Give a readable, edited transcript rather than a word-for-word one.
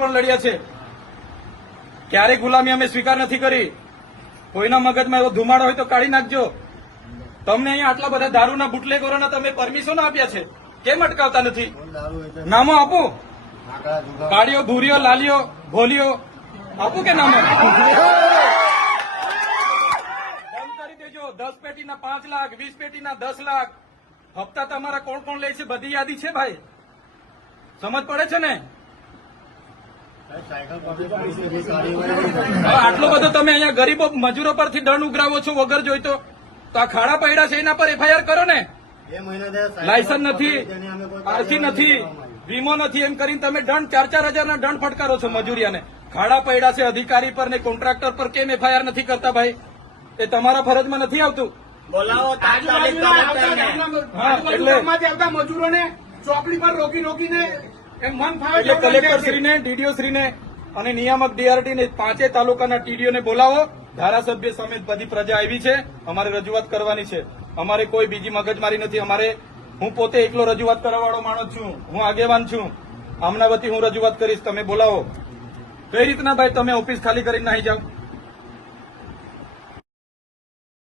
પણ લડ્યા છે. ક્યારેય ગુલામી અમે સ્વીકાર નથી કરી. કોઈના મગજમાં એવો ધુમાડો હોય તો કાઢી નાખજો. તમને અહીંયા આટલા બધા દારૂના બુટલેગરોના તમે પરમિશન આપ્યા છે, કેમ અટકાવતા નથી? નામો આપો. કાળીઓ, ભૂરીઓ, લાલીઓ, ભોલીઓ આપું કે નામો? બંધ કરી દેજો. 10 પેટીના 5 લાખ, 20 પેટીના 10 લાખ. હપ્તા તમારા કોણ કોણ લે છે બધી યાદી છે ભાઈ. સમજ પડે છે ને? આટલો બધો તમે અહીંયા ગરીબો મજૂરો પરથી દંડ ઉઘરાવો છો વગર જોઈતો. તો આ ખાડા પડ્યા છે એના પર એફઆઈઆર કરો ને. લાયસન્સ નથી, આરસી નથી, વીમો નથી, એમ કરીને તમે દંડ 4-4 હજારના દંડ ફટકારો છો મજૂરિયાને. ખાડા પડ્યા છે અધિકારી પર ને કોન્ટ્રાક્ટર પર કેમ એફઆઈઆર નથી કરતા ભાઈ? એ તમારા ફરજમાં નથી આવતું. બોલાવો આવતા મજૂરોને ચોકડી પર રોકીને એમ મન ફાવે એટલે કલેક્ટરશ્રીને, ડીડીઓશ્રીને અને નિયામક ડીઆરટીને 5 તાલુકાના ટીડીઓને બોલાવો. ધારાસભ્ય સમેત બધી પ્રજા આવી છે. અમારે રજૂઆત કરવાની છે. અમારે કોઈ બીજી મગજમારી નથી. હું પોતે એકલો રજૂઆત કરવાવાળો માણસ છું. હું આગેવાન છું. આમના વતી હું રજૂઆત કરીશ. તમે બોલાવો. કઈ રીતના ભાઈ તમે ઓફિસ ખાલી કરીને નાહી જાઓ?